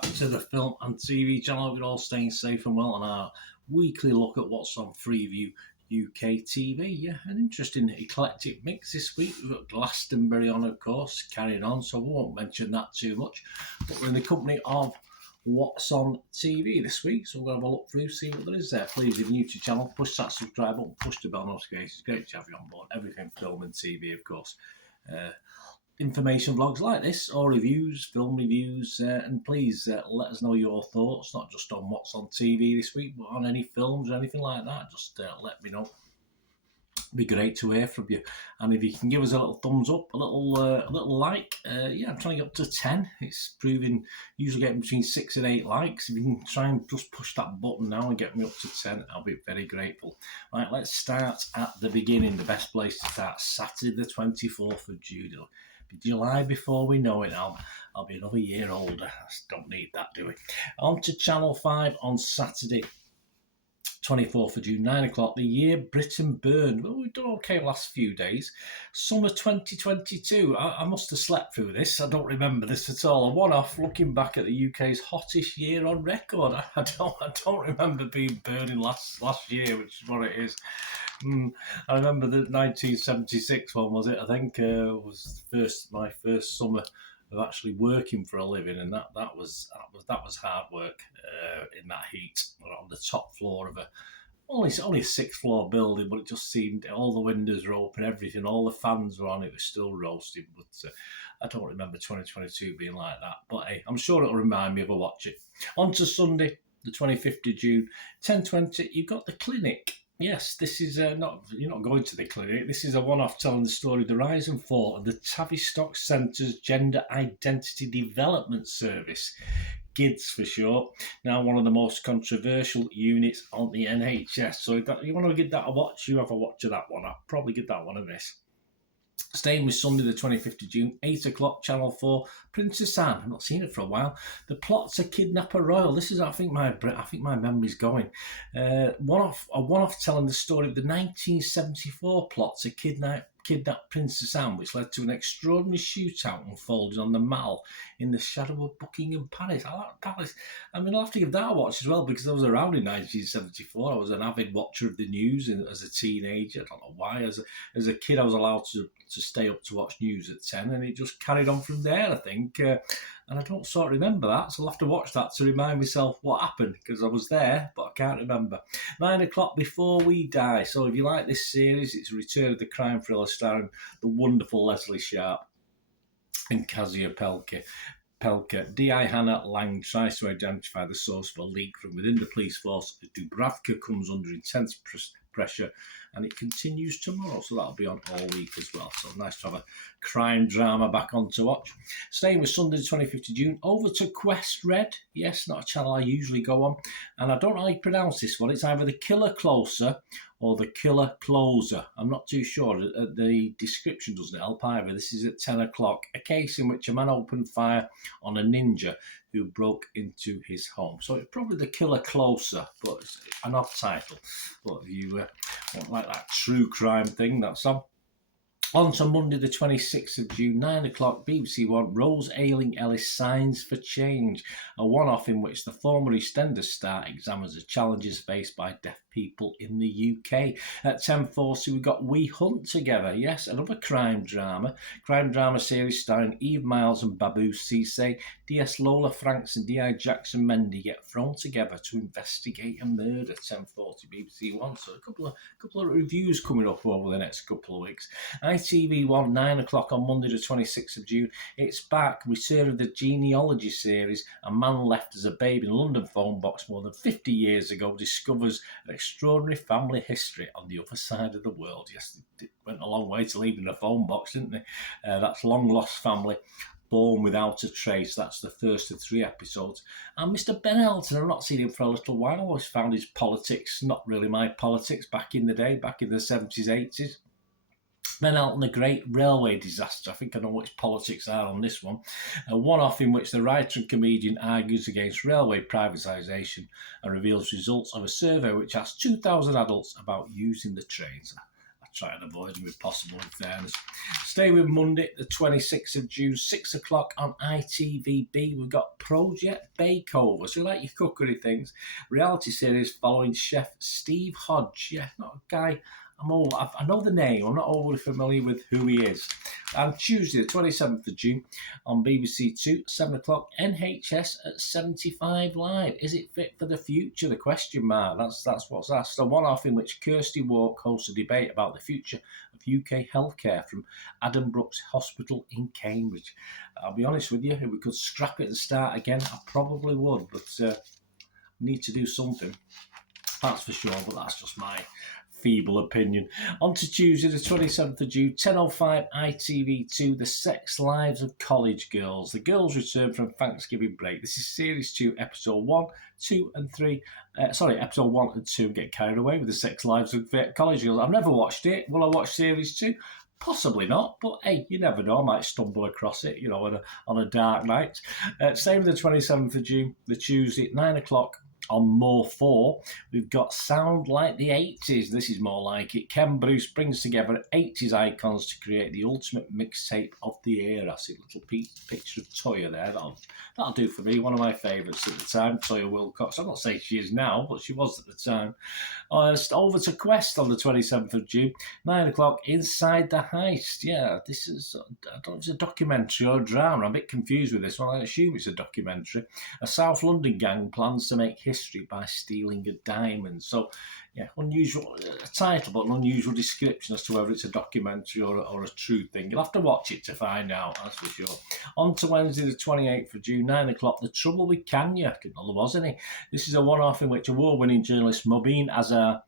back to the Film and TV channel. Hope you're all staying safe and well on our weekly look at what's on FREEVIEW UK TV. Yeah, an interesting eclectic mix this week. We've got Glastonbury on, of course, carrying on, so we won't mention that too much. But we're in the company of what's on TV this week, so we're going to have a look through, see what there is there. Please, if you're new to the channel, push that subscribe button, push the bell notifications. It's great to have you on board. Everything film and TV, of course. Information vlogs like this, or reviews, film reviews, and please let us know your thoughts, not just on what's on TV this week, but on any films or anything like that. Just let me know. It'd be great to hear from you, and if you can give us a little thumbs up, a little like. Yeah, I'm trying to get up to 10. It's proving usually getting between 6 and 8 likes. If you can try and just push that button now and get me up to 10, I'll be very grateful. Right, let's start at the beginning. The best place to start: Saturday the 24th of June. It'll be July before we know it. I'll be another year older. I don't need that, do we? On to Channel 5 on Saturday 24th of June, 9 o'clock, The Year Britain Burned. Well, we've done okay the last few days. Summer 2022. I must have slept through this. I don't remember this at all. A one-off looking back at the UK's hottest year on record. I don't remember being burning last year, which is what it is. I remember the 1976 one, was it? I think was my first summer of actually working for a living, and that was hard work in that heat. We're on the top floor of only a 6th floor building, but it just seemed all the windows were open, everything, all the fans were on. It was still roasting, but I don't remember 2022 being like that. But hey, I'm sure it'll remind me if I watch it. On to Sunday, the 25th of June, 10:20. You've got The Clinic. Yes, this is you're not going to the clinic. This is a one-off telling the story of the rise and fall of the Tavistock Centre's Gender Identity Development Service, GIDS for short. Now one of the most controversial units on the NHS. So if you want to give that a watch, you have a watch of that one. I'll probably give that one a miss. Staying with Sunday the 25th of June, 8 o'clock, Channel 4, Princess Anne. I've not seen it for a while. The Plot to Kidnap a Royal. This is, I think my memory's going. One-off telling the story of the 1974 plot to kidnap Princess Anne, which led to an extraordinary shootout unfolding on the Mall in the shadow of Buckingham Palace. I like Palace. I mean, I'll have to give that a watch as well, because I was around in 1974. I was an avid watcher of the news as a teenager. I don't know why. As a kid, I was allowed to stay up to watch news at 10, and it just carried on from there, I think. And I don't sort of remember that, so I'll have to watch that to remind myself what happened, because I was there, but I can't remember. 9 o'clock, Before We Die. So if you like this series, it's a return of the crime thriller starring the wonderful Leslie Sharp and Kazia Pelka. D.I. Hannah Lang tries to identify the source of a leak from within the police force as Dubravka comes under intense pressure, and it continues tomorrow, so that'll be on all week as well. So nice to have a crime drama back on to watch. Staying with Sunday the 25th of June, over to Quest Red. Yes, not a channel I usually go on, and I don't know how you pronounce this one. It's either The Killer Closer or The Killer Closer. I'm not too sure. The description doesn't help either. This is at 10 o'clock. A case in which a man opened fire on a ninja who broke into his home. So it's probably The Killer Closer, but it's an odd title. But if you don't like that true crime thing, that's on. On to Monday the 26th of June, 9 o'clock, BBC One, Rose Ayling-Ellis Signs for Change, a one-off in which the former EastEnders star examines the challenges faced by deaf people in the UK. At 10:40, we've got We Hunt Together. Yes, another crime drama series starring Eve Miles and Babu Cisse. DS Lola Franks and D.I. Jackson Mendy get thrown together to investigate a murder. 10:40 BBC One. So a couple of reviews coming up over the next couple of weeks. ITV1, 9 o'clock on Monday the 26th of June. It's back. Return of the genealogy series. A man left as a babe in a London phone box more than 50 years ago discovers an extraordinary family history on the other side of the world. Yes, it went a long way to leaving a phone box, didn't they? That's Long Lost Family, Born Without a Trace. That's the first of 3 episodes. And Mr. Ben Elton, I've not seen him for a little while. I always found his politics not really my politics back in the day, back in the 70s, 80s. Ben Elton, the great railway disaster. I think I know what his politics are on this one. A one-off in which the writer and comedian argues against railway privatisation and reveals results of a survey which asked 2,000 adults about using the trains. I try and avoid them if possible, in fairness. Stay with Monday, the 26th of June, 6 o'clock on ITVB. We've got Project Bakeover. So, like your cookery things, reality series following chef Steve Hodge. Yeah, not a guy. I know the name. I'm not overly familiar with who he is. And Tuesday, the 27th of June, on BBC Two, 7 o'clock, NHS at 75 Live. Is it fit for the future? The question mark. That's what's asked. A one-off in which Kirsty Walk hosts a debate about the future of UK healthcare from Adam Brooks Hospital in Cambridge. I'll be honest with you, if we could scrap it and start again, I probably would. But we need to do something. That's for sure, but that's just my feeble opinion. On to Tuesday, the 27th of June, 10:05 ITV2, The Sex Lives of College Girls. The girls return from Thanksgiving break. This is Series 2, Episode 1, 2 and 3. Episode 1 and 2. Get carried away with The Sex Lives of College Girls. I've never watched it. Will I watch Series 2? Possibly not, but hey, you never know. I might stumble across it, on a dark night. Same with the 27th of June, the Tuesday, at 9 o'clock. On More 4, we've got Sound Like the 80s. This is more like it. Ken Bruce brings together 80s icons to create the ultimate mixtape of the era. I see a little picture of Toya there. That'll do for me. One of my favourites at the time, Toya Wilcox. I'm not saying she is now, but she was at the time. Over to Quest on the 27th of June, 9 o'clock, Inside the Heist. Yeah, this is, I don't know if it's a documentary or a drama. I'm a bit confused with this one. I assume it's a documentary. A South London gang plans to make history by stealing a diamond. So, yeah, unusual title, but an unusual description as to whether it's a documentary or a true thing. You'll have to watch it to find out, that's for sure. On to Wednesday, the 28th of June, 9 o'clock, The Trouble with Kanye. There wasn't he? This is a one-off in which award-winning journalist Mobeen Azhar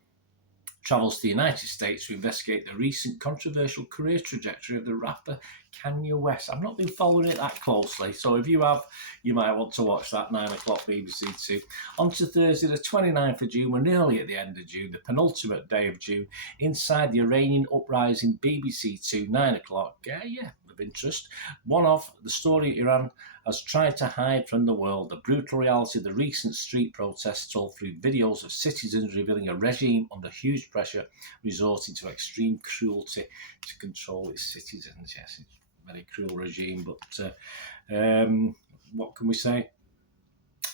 travels to the United States to investigate the recent controversial career trajectory of the rapper Kanye West. I've not been following it that closely, so if you have, you might want to watch that, 9 o'clock BBC Two. On to Thursday, the 29th of June. We're nearly at the end of June, the penultimate day of June. Inside the Iranian Uprising, BBC Two, 9 o'clock. Of interest. One of the story Iran has tried to hide from the world. The brutal reality of the recent street protests told through videos of citizens revealing a regime under huge pressure, resorting to extreme cruelty to control its citizens. Yes, it's a very cruel regime, but what can we say?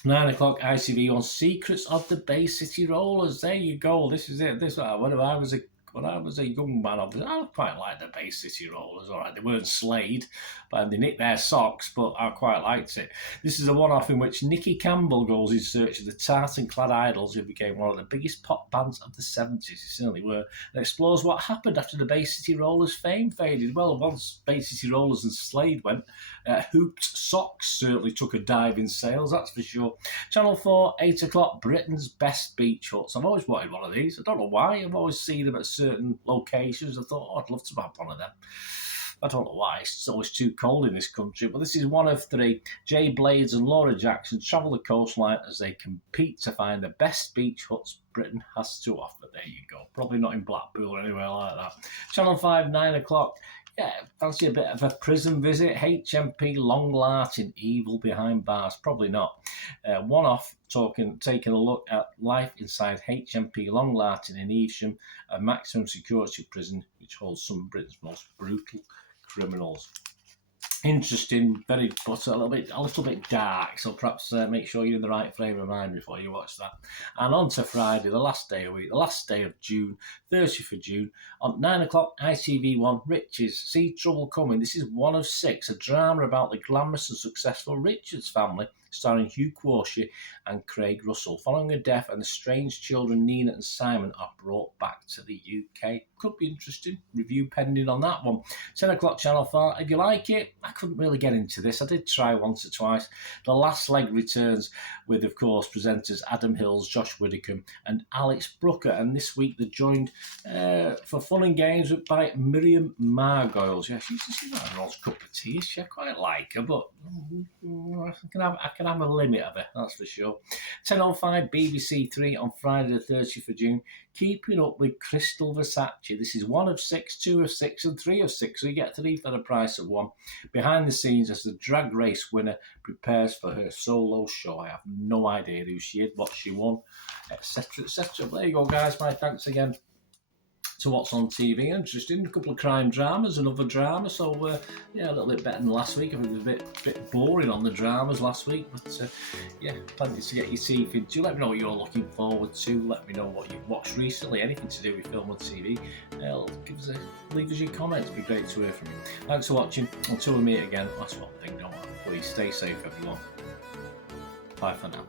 9 o'clock ITV on Secrets of the Bay City Rollers. There you go. This is it. When I was a young man, I quite liked the Bay City Rollers. All right, they weren't Slade, but they nicked their socks, but I quite liked it. This is a one-off in which Nicky Campbell goes in search of the tartan-clad idols who became one of the biggest pop bands of the 70s. They certainly were. And explores what happened after the Bay City Rollers' fame faded. Well, once Bay City Rollers and Slade went, Hooped Socks certainly took a dive in sales, that's for sure. Channel 4, 8 o'clock, Britain's Best Beach Huts. I've always wanted one of these. I don't know why. I've always seen them at certain locations. I thought, I'd love to have one of them. I don't know why. It's always too cold in this country. But this is one of three. Jay Blades and Laura Jackson travel the coastline as they compete to find the best beach huts Britain has to offer. There you go. Probably not in Blackpool or anywhere like that. Channel 5, 9 o'clock. Yeah, fancy a bit of a prison visit. HMP Long Lartin, evil behind bars. Probably not. One-off, taking a look at life inside HMP Long Lartin in Evesham, a maximum security prison which holds some of Britain's most brutal criminals. Interesting, but a little bit dark. So perhaps make sure you're in the right frame of mind before you watch that. And on to Friday, the last day of the week, the last day of June, 30th of June, on 9 o'clock, ITV1, Riches, See Trouble Coming. This is one of six, a drama about the glamorous and successful Richards family, starring Hugh Quashie and Craig Russell. Following her death, and the strange children Nina and Simon are brought back to the UK. Could be interesting. Review pending on that one. 10 o'clock, Channel 4. If you like it, I couldn't really get into this. I did try once or twice. The Last Leg returns with, of course, presenters Adam Hills, Josh Widdicombe and Alex Brooker. And this week they're joined for fun and games by Miriam Margoyles. Yeah, she's not an old cup of tea. I quite like her, but I can have a limit of it, that's for sure. 10:05 BBC 3 on Friday the 30th of June. Keeping Up with Crystal Versace. This is one of six, two of six, and three of six. So you get three for the price of one. Behind the scenes as the drag race winner prepares for her solo show. I have no idea who she is, what she won, etc., etc. There you go, guys. My thanks again to what's on TV. Interesting, a couple of crime dramas, another drama. So yeah, a little bit better than last week. I think it was a bit boring on the dramas last week, but yeah, plenty to get your teeth into. Let me know what you're looking forward to. Let me know what you've watched recently, anything to do with film or TV. Leave us your comments. It'd be great to hear from you. Thanks for watching. Until we meet again, that's one thing. Don't worry. Please stay safe, everyone. Bye for now.